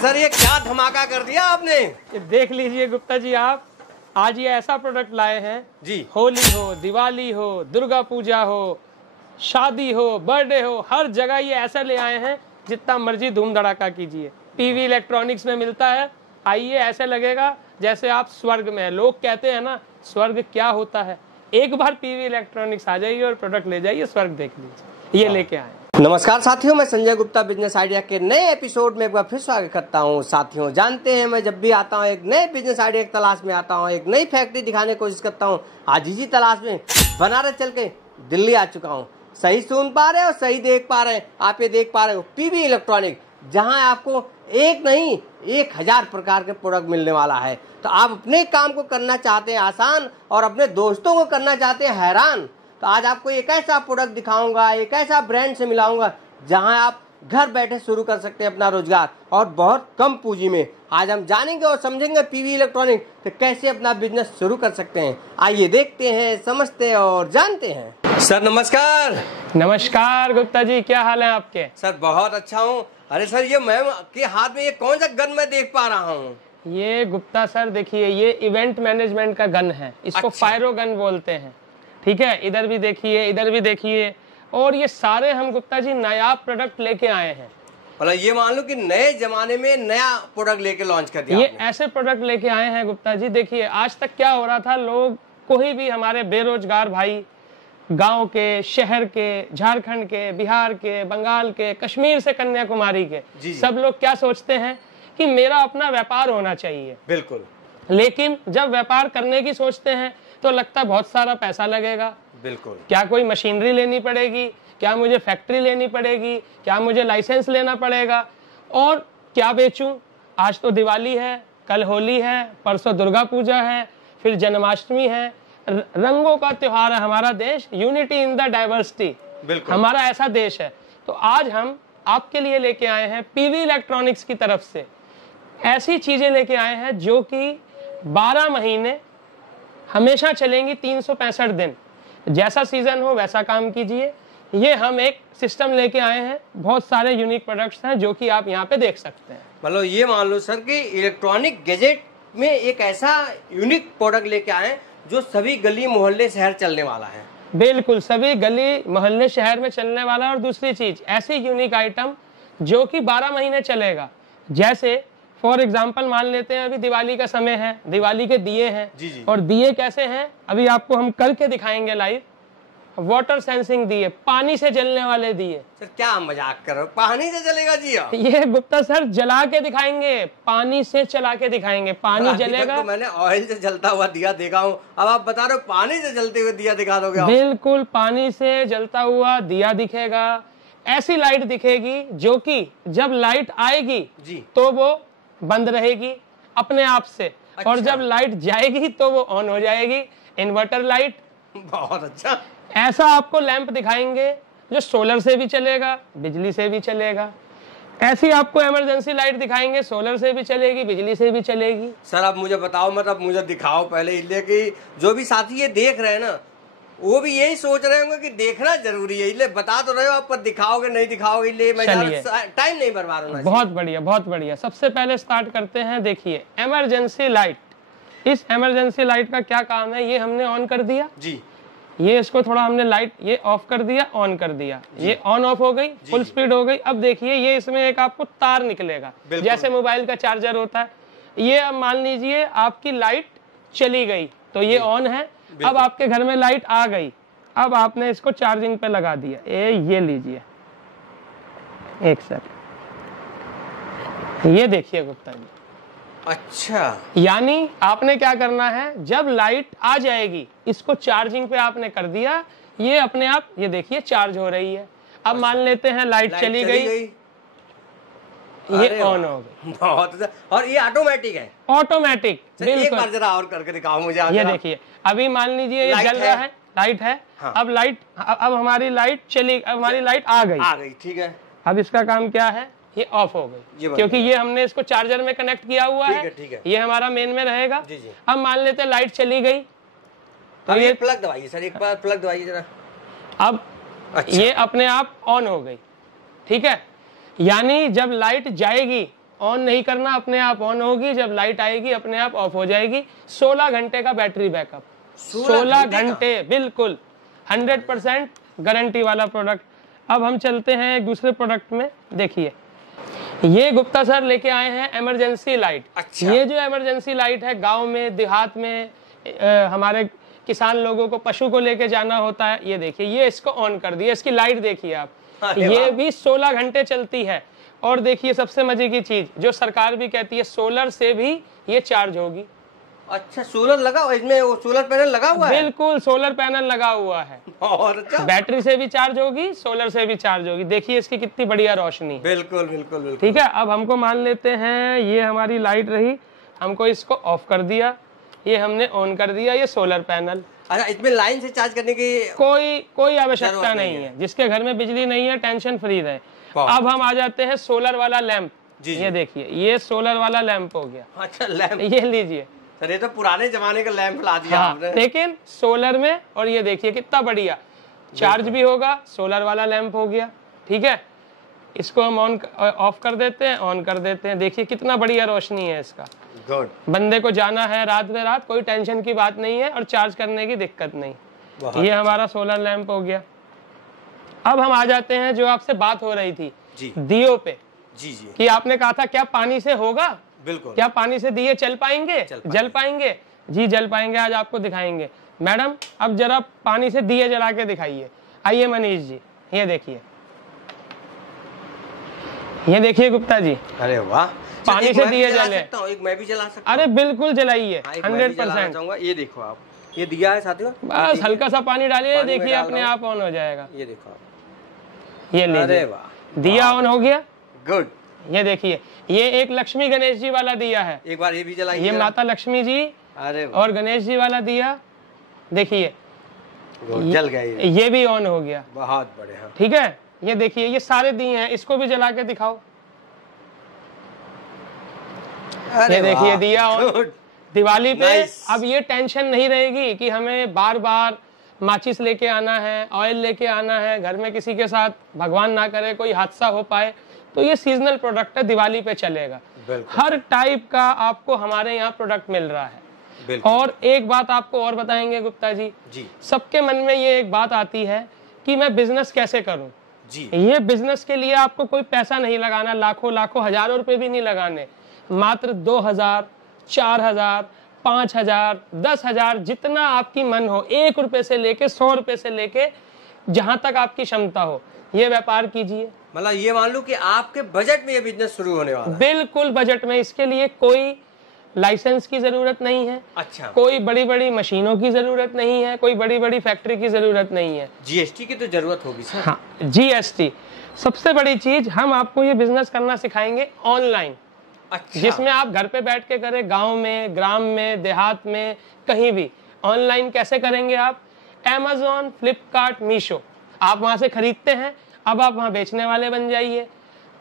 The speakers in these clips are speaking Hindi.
सर ये क्या धमाका कर दिया आपने। ये देख लीजिए गुप्ता जी, आप आज ये ऐसा प्रोडक्ट लाए हैं जी। होली हो, दिवाली हो, दुर्गा पूजा हो, शादी हो, बर्थडे हो, हर जगह ये ऐसा ले आए हैं जितना मर्जी धूम धड़ाका कीजिए। पीवी इलेक्ट्रॉनिक्स में मिलता है। आइए, ऐसे लगेगा जैसे आप स्वर्ग में हैं। लोग कहते हैं ना स्वर्ग क्या होता है, एक बार पीवी इलेक्ट्रॉनिक्स आ जाइए और प्रोडक्ट ले जाइए, स्वर्ग देख लीजिए। ये लेके आए। नमस्कार साथियों, मैं संजय गुप्ता बिजनेस आइडिया के नए एपिसोड में एक बार फिर स्वागत करता हूं। साथियों जानते हैं मैं जब भी आता हूं एक नए बिजनेस आइडिया की तलाश में आता हूं, एक नई फैक्ट्री दिखाने की कोशिश करता हूं। आज इसी तलाश में बनारस चल के दिल्ली आ चुका हूं। सही सुन पा रहे हो, सही देख पा रहे हैं, आप ये देख पा रहे हो पीवी इलेक्ट्रॉनिक, जहां आपको एक नहीं 1000 प्रकार के प्रोडक्ट मिलने वाला है। तो आप अपने काम को करना चाहते हैं आसान और अपने दोस्तों को करना चाहते हैं हैरान, तो आज आपको एक ऐसा प्रोडक्ट दिखाऊंगा, एक ऐसा ब्रांड से मिलाऊंगा जहां आप घर बैठे शुरू कर सकते हैं अपना रोजगार और बहुत कम पूंजी में। आज हम जानेंगे और समझेंगे पीवी इलेक्ट्रॉनिक तो कैसे अपना बिजनेस शुरू कर सकते हैं। आइए देखते हैं, समझते हैं और जानते हैं। सर नमस्कार। नमस्कार गुप्ता जी, क्या हाल है आपके? सर बहुत अच्छा हूँ। अरे सर ये मैम के हाथ में ये कौन सा गन मैं देख पा रहा हूँ? ये गुप्ता सर देखिए, ये इवेंट मैनेजमेंट का गन है। इसको फायरो गन बोलते हैं। ठीक है, इधर भी देखिए, इधर भी देखिए। और ये सारे हम गुप्ता जी नायाब प्रोडक्ट लेके आए हैं। मतलब ये मान लो कि नए जमाने में नया प्रोडक्ट लेके लॉन्च कर दिया ये आपने। ऐसे प्रोडक्ट लेके आए हैं गुप्ता जी। देखिए आज तक क्या हो रहा था, लोग कोई भी हमारे बेरोजगार भाई गांव के, शहर के, झारखंड के, बिहार के, बंगाल के, कश्मीर से कन्याकुमारी के, सब लोग क्या सोचते हैं कि मेरा अपना व्यापार होना चाहिए। बिल्कुल। लेकिन जब व्यापार करने की सोचते हैं तो लगता है बहुत सारा पैसा लगेगा। बिल्कुल। क्या कोई मशीनरी लेनी पड़ेगी, क्या मुझे फैक्ट्री लेनी पड़ेगी, क्या मुझे लाइसेंस लेना पड़ेगा, और क्या बेचूं? आज तो दिवाली है, कल होली है, परसों दुर्गा पूजा है, फिर जन्माष्टमी है। रंगों का त्योहार है हमारा देश। यूनिटी इन द डाइवर्सिटी हमारा ऐसा देश है। तो आज हम आपके लिए लेके आए हैं पीवी इलेक्ट्रॉनिक्स की तरफ से ऐसी चीजें लेके आए हैं जो कि 12 महीने हमेशा चलेंगी, 365 दिन। जैसा सीजन हो वैसा काम कीजिए। ये हम एक सिस्टम लेके आए हैं, बहुत सारे यूनिक प्रोडक्ट्स हैं जो कि आप यहाँ पे देख सकते हैं। मतलब ये मान लो सर कि इलेक्ट्रॉनिक गैजेट में एक ऐसा यूनिक प्रोडक्ट लेके आए जो सभी गली मोहल्ले शहर चलने वाला है। बिल्कुल, सभी गली मोहल्ले शहर में चलने वाला है। और दूसरी चीज, ऐसी यूनिक आइटम जो कि 12 महीने चलेगा। जैसे फॉर एग्जाम्पल मान लेते हैं, अभी दिवाली का समय है, दिवाली के दिए हैं। जी। और दिए कैसे हैं अभी आपको हम करके दिखाएंगे लाइव। वाटर सेंसिंग दिए, पानी से जलने वाले दिए। सर क्या मजाक कर रहे हो, पानी से जलेगा जी? ये गुप्ता सर जला के दिखाएंगे, पानी से चला के दिखाएंगे, पानी जलेगा। तो मैंने ऑयल से जलता हुआ दिया देखा हूँ, अब आप बता रहे हो पानी से जलते हुए दिया दिखा दोगे? बिल्कुल, पानी से जलता हुआ दिया दिखेगा। ऐसी लाइट दिखेगी जो कि जब लाइट आएगी जी तो वो बंद रहेगी अपने आप से। और जब लाइट जाएगी तो वो ऑन हो जाएगी। Inverter light. बहुत अच्छा। ऐसा आपको लैंप दिखाएंगे जो सोलर से भी चलेगा, बिजली से भी चलेगा। ऐसी आपको इमरजेंसी लाइट दिखाएंगे, सोलर से भी चलेगी, बिजली से भी चलेगी। सर अब मुझे बताओ, मतलब मुझे दिखाओ पहले, इसलिए कि जो भी साथी ये देख रहे हैं ना वो भी यही सोच रहे होंगे कि देखना जरूरी है, इसलिए बता तो रहे हो आप, पर दिखाओगे नहीं दिखाओगे, इसलिए मैं टाइम नहीं बर्बाद होना। बहुत बढ़िया, बहुत बढ़िया। सबसे पहले स्टार्ट करते हैं। देखिए इमरजेंसी लाइट। इस इमरजेंसी लाइट का क्या काम है, ये हमने ऑन कर दिया जी। ये इसको थोड़ा हमने लाइट ये ऑफ कर दिया, ऑन कर दिया, ये ऑन ऑफ हो गई, फुल स्पीड हो गई। अब देखिए ये इसमें एक आपको तार निकलेगा, जैसे मोबाइल का चार्जर होता है। ये अब मान लीजिए आपकी लाइट चली गई तो ये ऑन है। अब आपके घर में लाइट आ गई, अब आपने इसको चार्जिंग पे लगा दिया। ये लीजिए, एक सेकंड, ये देखिए गुप्ता जी। अच्छा, यानी आपने क्या करना है, जब लाइट आ जाएगी इसको चार्जिंग पे आपने कर दिया, ये अपने आप ये देखिए चार्ज हो रही है। अब मान लेते हैं लाइट चली गई, ये ऑन हो गई। बहुत अच्छा। और ये ऑटोमेटिक है? ऑटोमेटिक, बिल्कुल। एक बार जरा और करके दिखाओ मुझे। ये देखिए, अभी मान लीजिए ये जल रहा है, लाइट है। हाँ। अब हमारी लाइट चली, अब हमारी लाइट आ गई। ठीक है। अब इसका काम क्या है, ये ऑफ हो गई, क्योंकि ये हमने इसको चार्जर में कनेक्ट किया हुआ है। ठीक है। ये हमारा मेन में रहेगा। जी। अब मान लेते हैं लाइट चली गई तो ये प्लग दबाइए सर, एक बार प्लग दबाइए जरा। अब ये अपने आप ऑन हो गई। ठीक है, यानी जब लाइट जाएगी ऑन नहीं करना, अपने आप ऑन होगी, जब लाइट आएगी अपने आप ऑफ हो जाएगी। 16 घंटे का बैटरी बैकअप, 16 घंटे, बिल्कुल 100% गारंटी वाला प्रोडक्ट। अब हम चलते हैं एक दूसरे प्रोडक्ट में। देखिए ये गुप्ता सर लेके आए हैं इमरजेंसी लाइट। अच्छा। ये जो इमरजेंसी लाइट है, गांव में देहात में हमारे किसान लोगों को पशु को लेके जाना होता है, ये देखिए ये इसको ऑन कर दिया, इसकी लाइट देखिए आप, ये भी 16 घंटे चलती है। और देखिए सबसे मजे की चीज जो सरकार भी कहती है, सोलर से भी ये चार्ज होगी। अच्छा, सोलर लगा हुआ इसमें, वो सोलर पैनल लगा हुआ है? बिल्कुल सोलर पैनल लगा हुआ है। और अच्छा, बैटरी से भी चार्ज होगी, सोलर से भी चार्ज होगी। देखिए इसकी कितनी बढ़िया रोशनी। बिल्कुल बिल्कुल बिल्कुल। ठीक है, अब हमको मान लेते हैं ये हमारी लाइट रही, हमको इसको ऑफ कर दिया, ये हमने ऑन कर दिया, ये सोलर पैनल। अच्छा, इसमें लाइन से चार्ज करने की कोई आवश्यकता नहीं है। जिसके घर में बिजली नहीं है टेंशन फ्री रहे। अब हम आ जाते हैं सोलर वाला लैंप। ये देखिए ये सोलर वाला लैंप हो गया। अच्छा, लैंप, ये लीजिए सर ये तो पुराने जमाने का लैंप ला दिया आपने। लेकिन सोलर में, और ये देखिए कितना बढ़िया चार्ज भी होगा, सोलर वाला लैंप हो गया। ठीक है, इसको हम ऑन ऑफ कर देते हैं, ऑन कर देते हैं, देखिए कितना बढ़िया रोशनी है इसका। गुड। बंदे को जाना है रात में रात, कोई टेंशन की बात नहीं है और चार्ज करने की दिक्कत नहीं। ये हमारा सोलर लैंप हो गया। अब हम आ जाते हैं जो आपसे बात हो रही थी जी, दियो पे। जी जी, कि आपने कहा था क्या पानी से होगा? बिल्कुल। क्या पानी से दिए जल पाएंगे? जल पाएंगे जी, जल पाएंगे। आज आपको दिखाएंगे। मैडम अब जरा पानी से दिए जला के दिखाइए। आइए मनीष जी, ये देखिए, ये देखिए गुप्ता जी। अरे वाह, पानी से दिए जले। एक मैं भी जला सकता हूँ? अरे बिल्कुल जलाइए, 100%। ये देखो आप, ये दिया है साथियों, बस हल्का सा पानी डालिए, देखिए अपने आप ऑन हो जाएगा। ये देखो, ये लीजिए। अरे वाह, दिया ऑन हो गया। गुड। ये देखिए ये एक लक्ष्मी गणेश जी वाला दिया है। एक बार ये भी जलाइए। ये माता लक्ष्मी जी अरे और गणेश जी वाला दिया, देखिए जल गया। ये भी ऑन हो गया। बहुत बढ़िया। ठीक है, ये देखिए ये सारे दिए हैं, इसको भी जला के दिखाओ। ये देखिए दिया ऑन। दिवाली पे अब ये टेंशन नहीं रहेगी कि हमें बार बार माचिस लेके आना है, ऑयल लेके आना है, घर में किसी के साथ भगवान ना करे कोई हादसा हो पाए। तो ये सीजनल प्रोडक्ट है, दिवाली पे चलेगा। हर टाइप का आपको हमारे यहाँ प्रोडक्ट मिल रहा है। और एक बात आपको और बताएंगे गुप्ता जी, सबके मन में ये एक बात आती है कि मैं बिजनेस कैसे करूं जी। ये बिजनेस के लिए आपको कोई पैसा नहीं लगाना, लाखों लाखों हजारों रुपए भी नहीं लगाने, मात्र 2000, 4000, 5000, 10,000 जितना आपकी मन हो, 1 रुपए से लेके 100 रुपए से लेके जहां तक आपकी क्षमता हो, ये व्यापार कीजिए। मतलब ये मान लो कि आपके बजट में ये बिजनेस शुरू होने वाला है। बिल्कुल बजट में। इसके लिए कोई लाइसेंस की जरूरत नहीं है। अच्छा। कोई बड़ी बड़ी मशीनों की जरूरत नहीं है, कोई बड़ी बड़ी फैक्ट्री की जरूरत नहीं है। जीएसटी की तो जरूरत होगी सर। हाँ, जीएसटी सबसे बड़ी चीज। हम आपको ये बिजनेस करना सिखाएंगे ऑनलाइन। अच्छा। जिसमें आप घर पे बैठ के करें, गांव में, ग्राम में, देहात में, कहीं भी। ऑनलाइन कैसे करेंगे आप? Amazon, फ्लिपकार्ट, मीशो, आप वहां से खरीदते हैं, अब आप वहां बेचने वाले बन जाइए।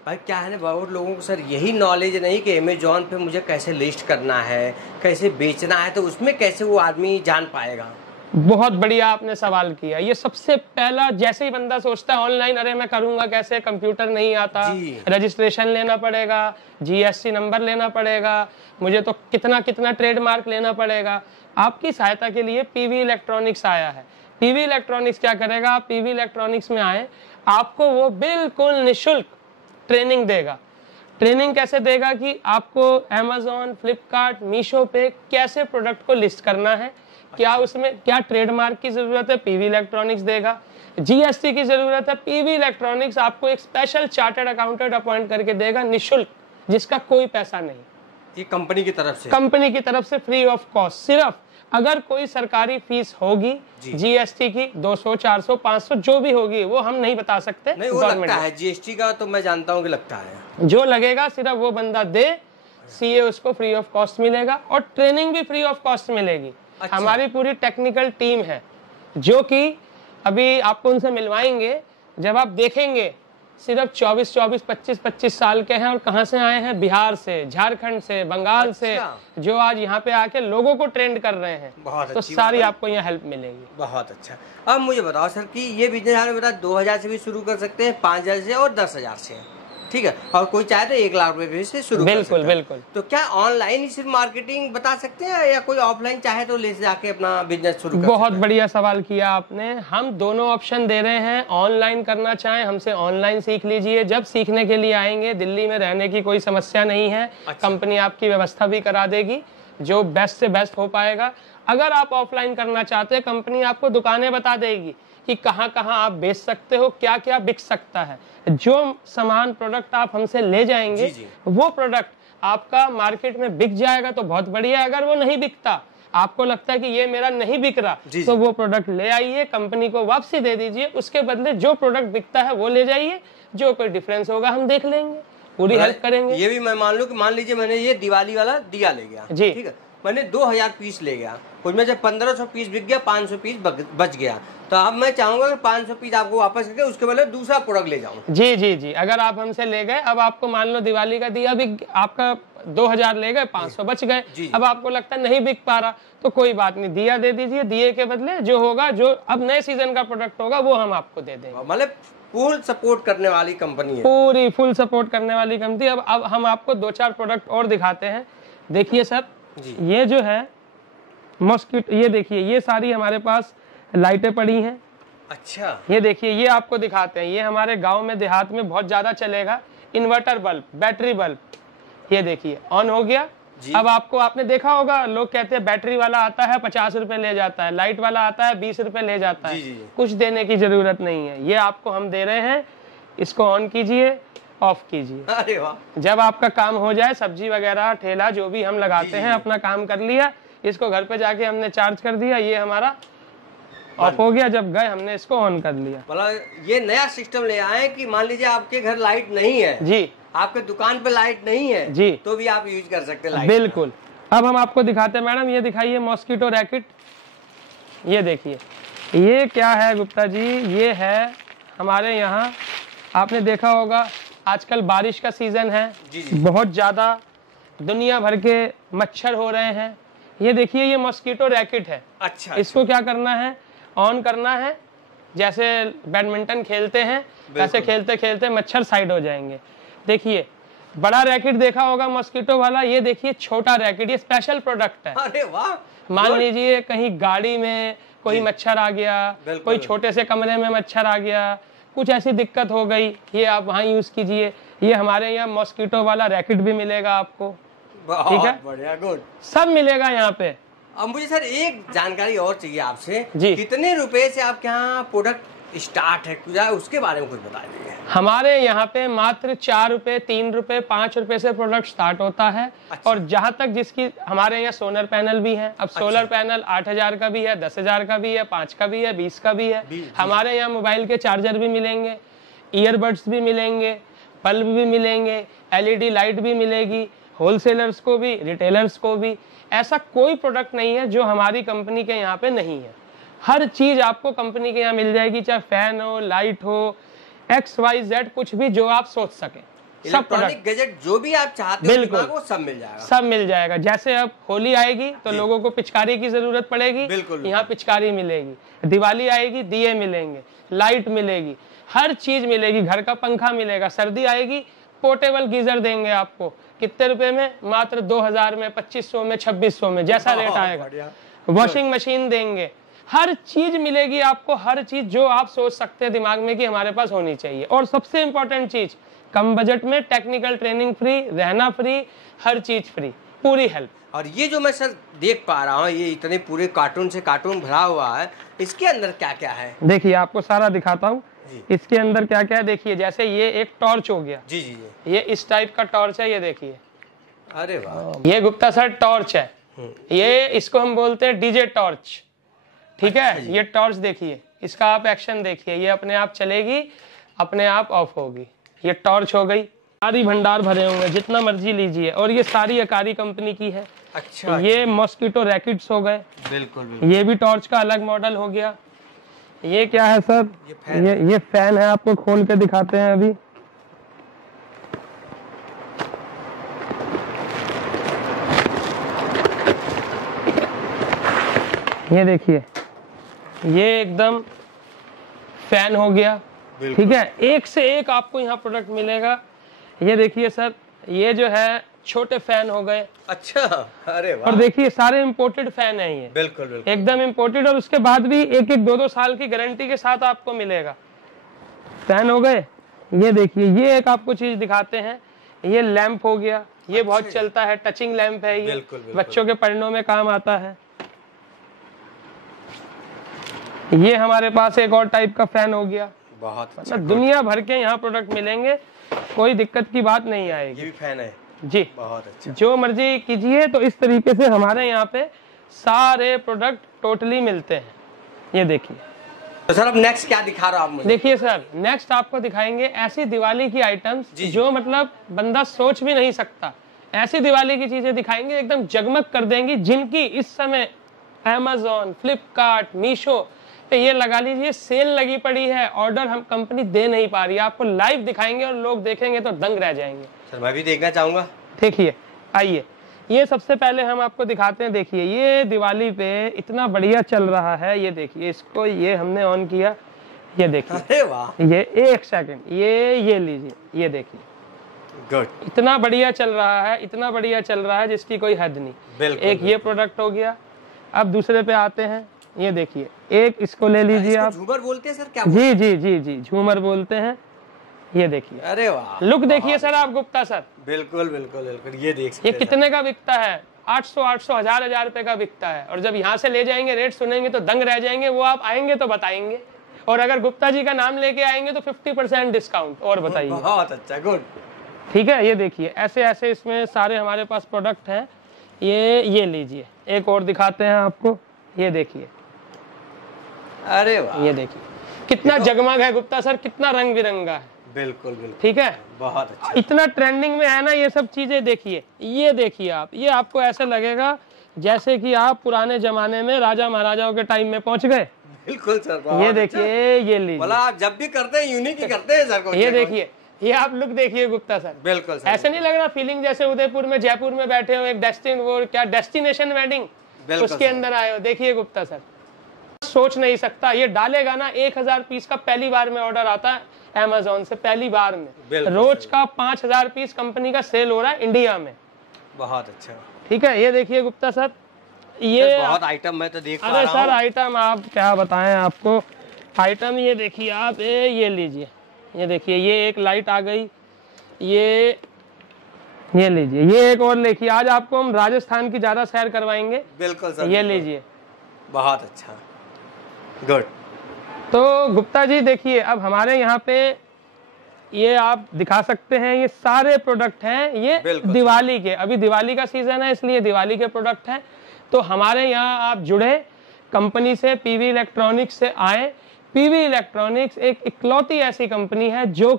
भाई क्या है ना, बहुत लोगों को सर यही नॉलेज नहीं कि अमेजोन पे मुझे कैसे लिस्ट करना है, कैसे बेचना है, तो उसमें कैसे वो आदमी जान पाएगा। बहुत बढ़िया आपने सवाल किया। ये सबसे पहला, जैसे ही बंदा सोचता है ऑनलाइन, अरे मैं करूंगा कैसे, कंप्यूटर नहीं आता, रजिस्ट्रेशन लेना पड़ेगा, जीएसटी नंबर लेना पड़ेगा, मुझे तो कितना कितना ट्रेडमार्क लेना पड़ेगा। आपकी सहायता के लिए पीवी इलेक्ट्रॉनिक्स आया है। पीवी इलेक्ट्रॉनिक्स क्या करेगा? आप पीवी इलेक्ट्रॉनिक्स में आए, आपको वो बिल्कुल निःशुल्क ट्रेनिंग देगा। ट्रेनिंग कैसे देगा कि आपको Amazon, फ्लिपकार्ट, मीशो पे कैसे प्रोडक्ट को लिस्ट करना है, क्या उसमें क्या ट्रेडमार्क की जरूरत है, पीवी इलेक्ट्रॉनिक्स देगा। जीएसटी की जरूरत है, पीवी इलेक्ट्रॉनिक्स आपको एक स्पेशल चार्टर्ड अकाउंटेंट अपॉइंट करके देगा निःशुल्क, जिसका कोई पैसा नहीं। ये कंपनी की तरफ से? कंपनी की तरफ से फ्री ऑफ कॉस्ट। सिर्फ अगर कोई सरकारी फीस होगी जीएसटी की 200, 400, 500 जो भी होगी, वो हम नहीं बता सकते। नहीं, वो लगता है जीएसटी का, तो मैं जानता हूँ कि लगता है। जो लगेगा सिर्फ वो बंदा दे, सीए उसको फ्री ऑफ कॉस्ट मिलेगा और ट्रेनिंग भी फ्री ऑफ कॉस्ट मिलेगी। अच्छा। हमारी पूरी टेक्निकल टीम है जो कि अभी आपको उनसे मिलवाएंगे। जब आप देखेंगे सिर्फ 24, 25 साल के हैं और कहां से आए हैं? बिहार से, झारखंड से, बंगाल से, जो आज यहाँ पे आके लोगों को ट्रेंड कर रहे हैं। बहुत तो सारी आपको यहाँ हेल्प मिलेगी। बहुत अच्छा। अब मुझे बताओ सर कि ये बिजनेस हमें बता 2000 से भी शुरू कर सकते हैं, 5000 से और 10,000 से? ठीक है, और कोई चाहे तो 1 लाख रुपए से शुरू कर सकता है। बिल्कुल। तो क्या ऑनलाइन ही सिर्फ मार्केटिंग बता सकते हैं या कोई ऑफलाइन चाहे तो ले जाके अपना बिजनेस शुरू कर बहुत बढ़िया सवाल किया आपने। हम दोनों ऑप्शन दे रहे हैं। ऑनलाइन करना चाहें हमसे ऑनलाइन सीख लीजिए। जब सीखने के लिए आएंगे दिल्ली में रहने की कोई समस्या नहीं है। अच्छा। कंपनी आपकी व्यवस्था भी करा देगी जो बेस्ट से बेस्ट हो पाएगा। अगर आप ऑफलाइन करना चाहते हैं कंपनी आपको दुकानें बता देगी कि कहाँ कहाँ आप बेच सकते हो, क्या क्या बिक सकता है। जो सामान प्रोडक्ट आप हमसे ले जाएंगे जी। वो प्रोडक्ट आपका मार्केट में बिक जाएगा तो बहुत बढ़िया। अगर वो नहीं बिकता, आपको लगता है कि ये मेरा नहीं बिक रहा, तो वो प्रोडक्ट ले आइए, कंपनी को वापसी दे दीजिए। उसके बदले जो प्रोडक्ट बिकता है वो ले जाइए, जो कोई डिफरेंस होगा हम देख लेंगे, पूरी हेल्प करेंगे। ये भी मैं मान लूं कि मान लीजिए मैंने ये दिवाली वाला दिया ले गया जी, ठीक है, मैंने 2000 पीस ले गया, उसमें से 1500 पीस बिक गया, 500 पीस बच गया, तो अब मैं चाहूंगा कि 500 पीस आपको वापस करके उसके बदले दूसरा प्रोडक्ट ले जाऊं। जी जी जी। अगर आप हमसे ले गए, अब आपको मान लो दिवाली का दिया बिक, आपका 2000 ले गए, 500 बच गए, अब आपको लगता है नहीं बिक पा रहा, तो कोई बात नहीं, दिया दे दीजिए। दिए के बदले जो होगा, जो अब नए सीजन का प्रोडक्ट होगा वो हम आपको दे देंगे। मतलब फुल सपोर्ट करने वाली कंपनी है, पूरी फुल सपोर्ट करने वाली कंपनी। अब हम आपको 2-4 प्रोडक्ट और दिखाते हैं। देखिए सर, ये जो है मॉस्किटो, ये देखिए, ये सारी हमारे पास लाइटें पड़ी हैं। अच्छा, ये देखिए, ये आपको दिखाते हैं। ये हमारे गांव में देहात में बहुत ज्यादा चलेगा, इन्वर्टर बल्ब, बैटरी बल्ब। ये देखिए ऑन हो गया। अब आपको, आपने देखा होगा, लोग कहते हैं बैटरी वाला आता है 50 रुपए ले जाता है, लाइट वाला आता है 20 रुपए ले जाता है। कुछ देने की जरूरत नहीं है, ये आपको हम दे रहे हैं। इसको ऑन कीजिए, ऑफ कीजिए। अरे वाह। जब आपका काम हो जाए, सब्जी वगैरह ठेला जो भी हम लगाते हैं, अपना काम कर लिया, इसको घर पे जाके हमने चार्ज कर दिया, ये हमारा ऑफ हो गया। जब गए हमने इसको ऑन कर लिया। मतलब ये नया सिस्टम ले आए कि मान लीजिए आपके घर लाइट नहीं है जी, आपके दुकान पे लाइट नहीं है जी, तो भी आप यूज कर सकते हैं लाइट। बिल्कुल। अब हम आपको दिखाते हैं मैडम, ये दिखाइए मॉस्किटो रैकेट। ये देखिए, ये क्या है गुप्ता जी, ये है हमारे यहाँ, आपने देखा होगा आजकल बारिश का सीजन है, बहुत ज्यादा दुनिया भर के मच्छर हो रहे हैं। ये देखिए, ये मॉस्किटो रैकेट है। अच्छा, इसको क्या करना है, ऑन करना है। जैसे बैडमिंटन खेलते हैं वैसे खेलते खेलते मच्छर साइड हो जाएंगे। देखिए, बड़ा रैकेट देखा होगा मॉस्किटो वाला, ये देखिए छोटा रैकेट, ये स्पेशल प्रोडक्ट है। अरे वाह। मान लीजिए कहीं गाड़ी में कोई मच्छर आ गया, कोई छोटे से कमरे में मच्छर आ गया, कुछ ऐसी दिक्कत हो गई, ये आप वहाँ यूज कीजिए। ये हमारे यहाँ मॉस्किटो वाला रैकेट भी मिलेगा आपको, ठीक है, बढ़िया, गुड, सब मिलेगा यहाँ पे। अब मुझे सर एक जानकारी और चाहिए आपसे, कितने रुपए से आपके यहाँ प्रोडक्ट स्टार्ट है, उसके बारे में कुछ बता दीजिए। हमारे यहाँ पे मात्र 4 रुपए, 3 रुपए, 5 रुपए से प्रोडक्ट स्टार्ट होता है। अच्छा। और जहाँ तक जिसकी, हमारे यहाँ सोलर पैनल भी है। अब सोलर पैनल 8000 का भी है, 10,000 का भी है, 5 का भी है, 20 का भी है। हमारे यहाँ मोबाइल के चार्जर भी मिलेंगे, ईयरबड्स भी मिलेंगे, बल्ब भी मिलेंगे, LED लाइट भी मिलेगी, होलसेलर्स को भी, रिटेलर्स को भी। ऐसा कोई प्रोडक्ट नहीं है जो हमारी कंपनी के यहाँ पे नहीं है। हर चीज आपको कंपनी के यहाँ मिल जाएगी, चाहे फैन हो, लाइट हो, XYZ, कुछ भी जो आप सोच सके, सब प्रोडक्ट गैजेट जो भी आप चाहते हो, बिल्कुल, वो सब मिल जाएगा, सब मिल जाएगा। जैसे अब होली आएगी तो लोगों को पिचकारी की जरूरत पड़ेगी, यहाँ पिचकारी मिलेगी। दिवाली आएगी, दिए मिलेंगे, लाइट मिलेगी, हर चीज मिलेगी। घर का पंखा मिलेगा। सर्दी आएगी, पोर्टेबल गीजर देंगे आपको। कितने रुपए में? मात्र 2000 में, 2500 में, 2600 में, जैसा रेट आएगा। वॉशिंग मशीन देंगे, हर चीज मिलेगी आपको, हर चीज जो आप सोच सकते हैं दिमाग में कि हमारे पास होनी चाहिए। और सबसे इंपॉर्टेंट चीज, कम बजट में टेक्निकल ट्रेनिंग फ्री, रहना फ्री, हर चीज फ्री, पूरी हेल्प। और ये जो मैं सर देख पा रहा हूँ, ये इतने पूरे कार्टून से कार्टून भरा हुआ है, इसके अंदर क्या क्या है? देखिए, आपको सारा दिखाता हूँ इसके अंदर क्या क्या है। देखिए, जैसे ये एक टॉर्च हो गया, जी जी, ये इस टाइप का टॉर्च है, ये देखिए। अरे वाह, ये गुप्ता सर टॉर्च है, ये इसको हम बोलते हैं डीजे टॉर्च, ठीक है। ये टॉर्च देखिए, इसका आप एक्शन देखिए, ये अपने आप चलेगी, अपने आप ऑफ होगी। ये टॉर्च हो गई। सारी भंडार भरे हुए हैं, जितना मर्जी लीजिए। और ये सारी अकारी कंपनी की है। अच्छा, ये मॉस्किटो रैकेट्स हो गए, बिल्कुल। ये भी टॉर्च का अलग मॉडल हो गया। ये क्या है सर? ये फैन है, आपको खोल के दिखाते हैं अभी। ये देखिए, ये एकदम फैन हो गया, ठीक है। एक से एक आपको यहाँ प्रोडक्ट मिलेगा। ये देखिए सर, ये जो है छोटे फैन हो गए। अच्छा, अरे वाह। और देखिए सारे इंपोर्टेड फैन है ये, बिल्कुल बिल्कुल एकदम इंपोर्टेड, और उसके बाद भी 1-1, 2-2 साल की गारंटी के साथ आपको मिलेगा। फैन हो गए। ये देखिए, ये एक आपको चीज दिखाते हैं, ये लैंप हो गया, ये बहुत चलता है, टचिंग लैंप है ये। बिल्कुल, बिल्कुल। बच्चों के पढ़ने में काम आता है। ये हमारे पास एक और टाइप का फैन हो गया। बहुत अच्छा। दुनिया भर के यहाँ प्रोडक्ट मिलेंगे, कोई दिक्कत की बात नहीं आएगी। ये भी फैन है जी, बहुत अच्छा। जो मर्जी कीजिए। तो इस तरीके से हमारे यहाँ पे सारे प्रोडक्ट टोटली मिलते हैं। ये देखिए। तो सर अब नेक्स्ट क्या दिखा रहे हो आप मुझे? देखिए सर, नेक्स्ट आपको दिखाएंगे ऐसी दिवाली की आइटम्स जो मतलब बंदा सोच भी नहीं सकता। ऐसी दिवाली की चीजें दिखाएंगे एकदम जगमग कर देंगी, जिनकी इस समय Amazon, फ्लिपकार्ट, मीशो पे ये लगा लीजिए सेल लगी पड़ी है। ऑर्डर हम कंपनी दे नहीं पा रही है। आपको लाइव दिखाएंगे और लोग देखेंगे तो दंग रह जाएंगे। सर मैं भी देखना चाहूंगा। देखिए, आइए, ये सबसे पहले हम आपको दिखाते हैं। देखिए, ये दिवाली पे इतना बढ़िया चल रहा है। ये देखिए, इसको ये हमने ऑन किया, ये देखिए। अरे वाह। ये 1 सेकंड, ये लीजिए, ये देखिए, गुड। इतना बढ़िया चल रहा है, इतना बढ़िया चल रहा है जिसकी कोई हद नहीं। बिल्कुल। एक ये प्रोडक्ट हो गया। अब दूसरे पे आते हैं। ये देखिए, एक इसको ले लीजिए आप। झूमर बोलते हैं सर क्या? जी जी जी जी, झूमर बोलते हैं। ये देखिए, अरे वाह, लुक देखिए सर आप गुप्ता सर। बिल्कुल बिल्कुल बिल्कुल। ये देख सकते ये हैं कितने का बिकता है? 800, 1000 रुपए का बिकता है। और जब यहाँ से ले जाएंगे, रेट सुनेंगे तो दंग रह जाएंगे। वो आप आएंगे तो बताएंगे, और अगर गुप्ता जी का नाम लेके आएंगे तो 50% डिस्काउंट। और बताइए। बहुत अच्छा, गुड। ठीक है, ये देखिए, ऐसे ऐसे इसमें सारे हमारे पास प्रोडक्ट हैं। ये लीजिए, एक और दिखाते हैं आपको। ये देखिए, अरे वाह, ये देखिए कितना जगमग है गुप्ता सर, कितना रंग बिरंगा है। बिल्कुल बिल्कुल। ठीक है, बहुत अच्छा। इतना ट्रेंडिंग में है ना ये सब चीजें। देखिए, ये देखिए आप, ये आपको ऐसे लगेगा जैसे कि आप पुराने जमाने में राजा महाराजाओं के टाइम में पहुंच गए। बिल्कुल सर। ये देखिए, ये लीजिए। बोला आप जब भी करते हैं यूनिक ही करते हैं सर को। ये देखिए, ये आप लुक देखिए गुप्ता सर। बिल्कुल सर। ऐसे नहीं लग रहा फीलिंग जैसे उदयपुर में, जयपुर में बैठे हो, एक डेस्टिनेशन वेडिंग उसके अंदर आए हो। देखिए गुप्ता सर, सोच नहीं सकता। ये डालेगा ना 1000 पीस का पहली बार में ऑर्डर आता है Amazon से, पहली बार में। रोज का 5000 पीस कंपनी का सेल हो रहा है इंडिया में। बहुत अच्छा। ठीक है, ये देखिए गुप्ता सर, ये बहुत आइटम मैं तो देख पा रहा हूं। अरे सर आइटम आप क्या बताएं आपको। आइटम ये देखिए आप, ये लीजिए, ये देखिए, ये एक लाइट आ गई। ये लीजिए, ये एक और देखिए। आज आपको हम राजस्थान की ज्यादा सैर करवाएंगे। बिल्कुल सर। ये लीजिए, बहुत अच्छा, गुड। तो गुप्ता जी देखिए, अब हमारे यहाँ पे ये आप दिखा सकते हैं, ये सारे प्रोडक्ट हैं। ये दिवाली के, अभी दिवाली का सीजन है इसलिए दिवाली के प्रोडक्ट हैं। तो हमारे यहाँ आप जुड़े कंपनी से, पीवी इलेक्ट्रॉनिक्स से आए। पीवी इलेक्ट्रॉनिक्स एक इकलौती ऐसी कंपनी है जो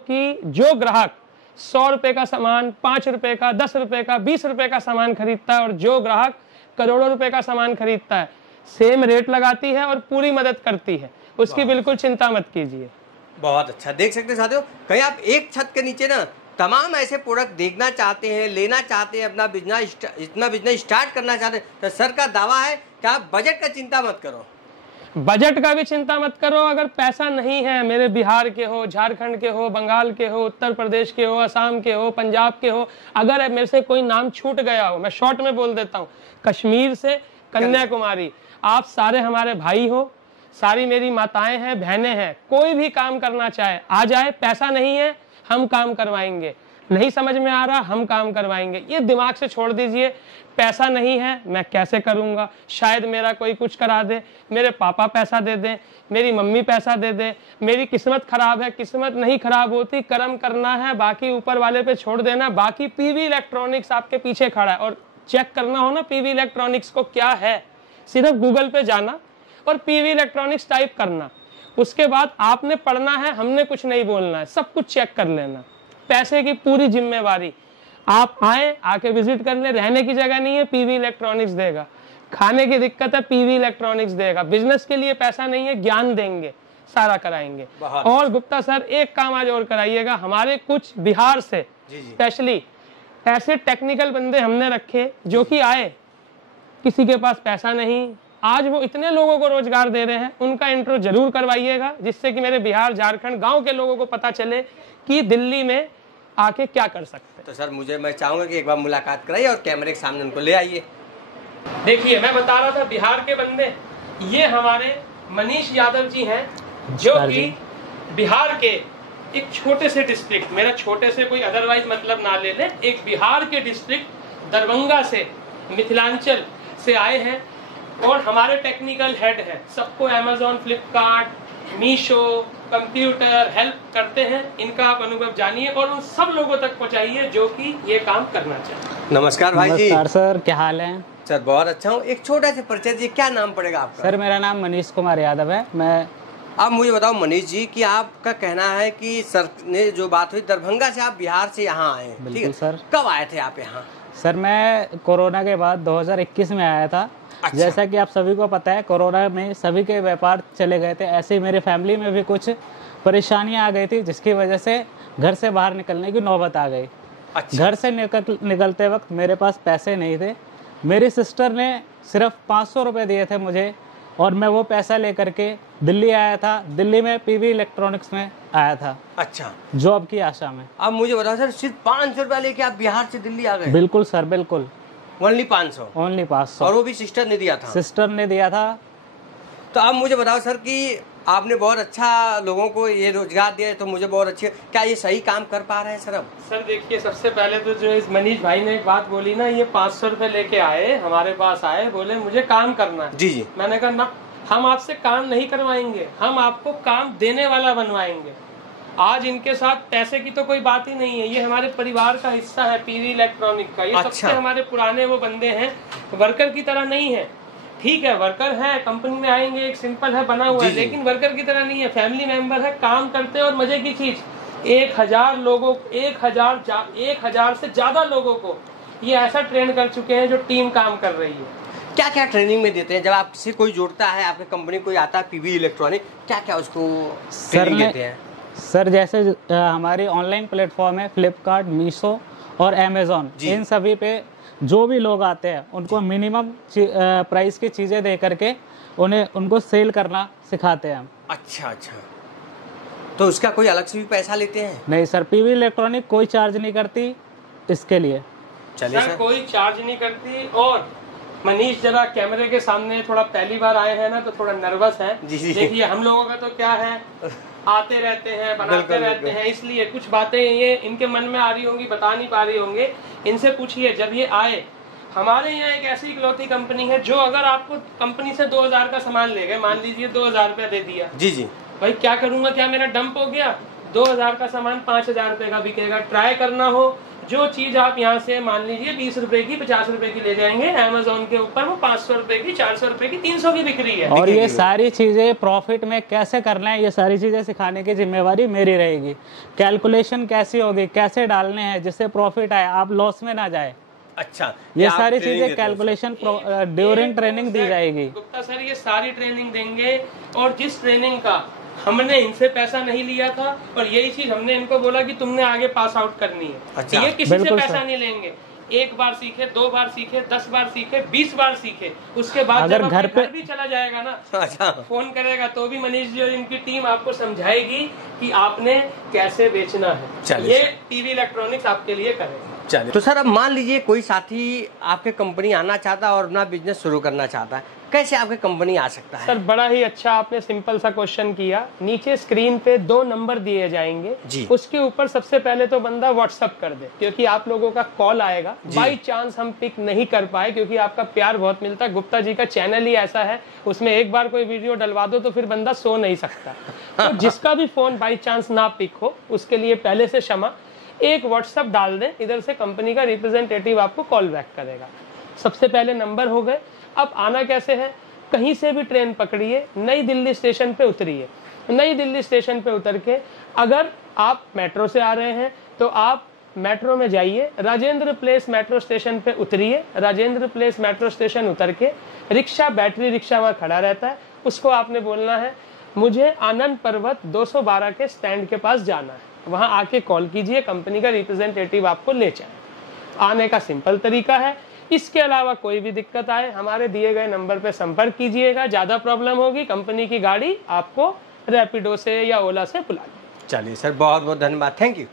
ग्राहक 100 रुपए का सामान, 5 रुपए का, 10 रुपए का, 20 रुपए का सामान खरीदता है, और जो ग्राहक करोड़ों रुपए का सामान खरीदता है, सेम रेट लगाती है और पूरी मदद करती है। उसकी बिल्कुल चिंता मत कीजिए। बहुत अच्छा। देख सकते साथियों, कहीं आप एक छत के नीचे ना तमाम ऐसे प्रोडक्ट देखना चाहते हैं, लेना चाहते हैं, अपना बिजनेस स्टार्ट करना चाहते हैं, तो सर का दावा है कि आप बजट का चिंता मत करो। बजट का भी चिंता मत करो। अगर पैसा नहीं है, मेरे बिहार के हो, झारखंड के हो, बंगाल के हो, उत्तर प्रदेश के हो, असम के हो, पंजाब के हो, अगर मेरे से कोई नाम छूट गया हो, मैं शॉर्ट में बोल देता हूँ, कश्मीर से कन्याकुमारी, आप सारे हमारे भाई हो, सारी मेरी माताएं हैं, बहनें हैं। कोई भी काम करना चाहे आ जाए। पैसा नहीं है, हम काम करवाएंगे। नहीं समझ में आ रहा, हम काम करवाएंगे। ये दिमाग से छोड़ दीजिए। पैसा नहीं है, मैं कैसे करूंगा, शायद मेरा कोई कुछ करा दे, मेरे पापा पैसा दे दें, मेरी मम्मी पैसा दे दे, मेरी किस्मत खराब है। किस्मत नहीं खराब होती, कर्म करना है, बाकी ऊपर वाले पे छोड़ देना। बाकी पीवी इलेक्ट्रॉनिक्स आपके पीछे खड़ा है। और चेक करना हो ना पीवी इलेक्ट्रॉनिक्स को क्या है, सिर्फ गूगल पे जाना और पीवी इलेक्ट्रॉनिक्स टाइप करना। उसके बाद आपने पढ़ना है, हमने कुछ नहीं बोलना है, सब कुछ चेक कर लेना। पैसे की पूरी जिम्मेवारी। आप आए, आके विजिट कर ले। रहने की जगह नहीं है, पीवी इलेक्ट्रॉनिक्स देगा। खाने की दिक्कत है, पीवी इलेक्ट्रॉनिक्स देगा। बिजनेस के लिए पैसा नहीं है, ज्ञान देंगे, सारा कराएंगे। और गुप्ता सर एक काम आज और कराइएगा, हमारे कुछ बिहार से स्पेशली ऐसे टेक्निकल बंदे हमने रखे जो कि आए, किसी के पास पैसा नहीं, आज वो इतने लोगों को रोजगार दे रहे हैं। उनका इंट्रो जरूर करवाइएगा, जिससे कि मेरे बिहार, झारखंड, गांव के लोगों को पता चले कि दिल्ली में आके क्या कर सकते हैं। तो सर मैं चाहूंगा कि एक बार मुलाकात कराइए और कैमरे के सामने उनको ले आइए। देखिए, मैं बता रहा था बिहार के बंदे, ये हमारे मनीष यादव जी हैं, जो कि बिहार के एक छोटे से डिस्ट्रिक्ट, मेरा छोटे से कोई अदरवाइज मतलब ना ले ले, एक बिहार के डिस्ट्रिक्ट दरभंगा से, मिथिलांचल से आए हैं और हमारे टेक्निकल हेड हैं। सबको Amazon, Flipkart, Meesho, computer help करते हैं। इनका आप अनुभव जानिए और उन सब लोगों तक पहुंचाइए जो कि ये काम करना चाहिए। नमस्कार भाई जी। नमस्कार सर, क्या हाल है? सर बहुत अच्छा हूँ। एक छोटा सा परिचय दीजिए, क्या नाम पड़ेगा आपका? सर मेरा नाम मनीष कुमार यादव है। मैं आप मुझे बताओ मनीष जी कि आपका कहना है कि सर ने जो बात हुई, दरभंगा से आप बिहार से यहाँ आए, ठीक है सर। कब आए थे आप यहाँ? सर मैं कोरोना के बाद 2021 में आया था। अच्छा। जैसा कि आप सभी को पता है, कोरोना में सभी के व्यापार चले गए थे। ऐसे ही मेरी फैमिली में भी कुछ परेशानियां आ गई थी, जिसकी वजह से घर से बाहर निकलने की नौबत आ गई। अच्छा। घर से निकलते वक्त मेरे पास पैसे नहीं थे। मेरी सिस्टर ने सिर्फ 500 रुपये दिए थे मुझे, और मैं वो पैसा लेकर के दिल्ली आया था। दिल्ली में पीवी इलेक्ट्रॉनिक्स में आया था। अच्छा। जॉब की आशा में। अब मुझे बताओ सर, सिर्फ 500 रुपया लेके आप बिहार से दिल्ली आ गए? बिल्कुल सर, बिल्कुल। ओनली 500? ओनली 500। और वो भी सिस्टर ने दिया था? सिस्टर ने दिया था। तो अब मुझे बताओ सर कि आपने बहुत अच्छा लोगों को ये रोजगार दिया है, तो मुझे बहुत अच्छी, क्या ये सही काम कर पा रहे हैं सर? अब सर देखिए, सबसे पहले तो जो इस मनीष भाई ने एक बात बोली ना, ये 500 रुपए लेके आए, हमारे पास आए, बोले मुझे काम करना है। जी जी। मैंने कहा ना, हम आपसे काम नहीं करवाएंगे, हम आपको काम देने वाला बनवाएंगे। आज इनके साथ पैसे की तो कोई बात ही नहीं है, ये हमारे परिवार का हिस्सा है, पीवी इलेक्ट्रॉनिक का। ये अच्छा। सबसे हमारे पुराने वो बंदे हैं, वर्कर की तरह नहीं है। ठीक है, वर्कर है, कंपनी में आएंगे, एक सिंपल है, बना हुआ है, लेकिन वर्कर की तरह नहीं है, फैमिली मेंबर है, काम करते हैं। और मजे की चीज, 1000 लोगों, 1000 से ज्यादा लोगों को ये ऐसा ट्रेन कर चुके हैं जो टीम काम कर रही है। क्या क्या ट्रेनिंग में देते हैं? जब आपसे कोई जुड़ता है, आपके कंपनी कोई आता है पीवी इलेक्ट्रॉनिक, क्या क्या उसको ट्रेनिंग देते हैं? सर जैसे हमारी ऑनलाइन प्लेटफॉर्म है, फ्लिपकार्ट, मीशो और अमेजोन, इन सभी पे जो भी लोग आते हैं उनको मिनिमम प्राइस की चीज़ें दे करके उनको सेल करना सिखाते हैं हम। अच्छा अच्छा। तो उसका कोई अलग से भी पैसा लेते हैं? नहीं सर, पीवी इलेक्ट्रॉनिक कोई चार्ज नहीं करती इसके लिए। चलिए सर, कोई चार्ज नहीं करती। और मनीष जरा कैमरे के सामने थोड़ा पहली बार आए हैं ना, तो थोड़ा नर्वस है। देखिए, हम लोगों का तो क्या है, आते रहते हैं, बनाते रहते हैं, इसलिए कुछ बातें ये इनके मन में आ रही होंगी, बता नहीं पा रही होंगे। इनसे पूछिए, जब ये आए, हमारे यहाँ एक ऐसी इकलौती कंपनी है जो अगर आपको कंपनी से 2000 का सामान ले गए, मान लीजिए 2000 रुपया दे दिया, जी जी, भाई क्या करूंगा, क्या मेरा डंप हो गया? 2000 का सामान 5000 रुपए का बिकेगा। ट्राई करना हो, जो चीज आप यहाँ से मान लीजिए 20 रुपए की, 50 रुपए की ले जाएंगे, अमेजोन के ऊपर वो 500 रुपए की, 400 रुपए की, 300 की बिक रही है। और ये सारी चीजें प्रॉफिट में कैसे करना है, ये सारी चीजें सिखाने की जिम्मेवारी मेरी रहेगी। कैलकुलेशन कैसी होगी, कैसे डालने हैं जिससे प्रॉफिट आए, आप लॉस में ना जाए। अच्छा, ये सारी चीजें कैलकुलेशन ड्यूरिंग ट्रेनिंग दी जाएगी। गुप्ता सर ये सारी ट्रेनिंग देंगे, और जिस ट्रेनिंग का हमने इनसे पैसा नहीं लिया था, और यही चीज हमने इनको बोला कि तुमने आगे पास आउट करनी है। अच्छा, ये किसी से पैसा नहीं लेंगे। एक बार सीखे, 2 बार सीखे, 10 बार सीखे, 20 बार सीखे, उसके बाद अगर जब घर पे भी चला जाएगा ना, अच्छा, फोन करेगा तो भी मनीष जी और इनकी टीम आपको समझाएगी कि आपने कैसे बेचना है। ये टीवी इलेक्ट्रॉनिक्स आपके लिए करेगा। चलिए, तो सर अब मान लीजिए कोई साथी आपके कंपनी आना चाहता है और अपना बिजनेस शुरू करना चाहता है, कैसे आपके कंपनी आ सकता है? सर बड़ा ही अच्छा आपने सिंपल सा क्वेश्चन किया। नीचे स्क्रीन पे 2 नंबर दिए जाएंगे जी। उसके ऊपर सबसे पहले तो बंदा व्हाट्सअप कर दे, क्योंकि आप लोगों का कॉल आएगा। बाई चांस हम पिक नहीं कर पाए, क्योंकि आपका प्यार बहुत मिलता है। गुप्ता जी का चैनल ही ऐसा है, उसमें एक बार कोई वीडियो डलवा दो तो फिर बंदा सो नहीं सकता। तो जिसका भी फोन बाई चांस ना पिक हो, उसके लिए पहले से क्षमा। एक व्हाट्सएप डाल दें, इधर से कंपनी का रिप्रेजेंटेटिव आपको कॉल बैक करेगा। सबसे पहले नंबर हो गए। अब आना कैसे है, कहीं से भी ट्रेन पकड़िए, नई दिल्ली स्टेशन पे उतरिए। नई दिल्ली स्टेशन पे उतर के अगर आप मेट्रो से आ रहे हैं तो आप मेट्रो में जाइए, राजेंद्र प्लेस मेट्रो स्टेशन पे उतरिए। राजेंद्र प्लेस मेट्रो स्टेशन उतर के रिक्शा, बैटरी रिक्शा वहाँ खड़ा रहता है, उसको आपने बोलना है मुझे आनंद पर्वत 212 के स्टैंड के पास जाना है। वहाँ आके कॉल कीजिए, कंपनी का रिप्रेजेंटेटिव आपको ले जाए। आने का सिंपल तरीका है। इसके अलावा कोई भी दिक्कत आए, हमारे दिए गए नंबर पे संपर्क कीजिएगा। ज्यादा प्रॉब्लम होगी, कंपनी की गाड़ी आपको रैपिडो से या ओला से बुला लेगी। चलिए सर, बहुत बहुत धन्यवाद, थैंक यू।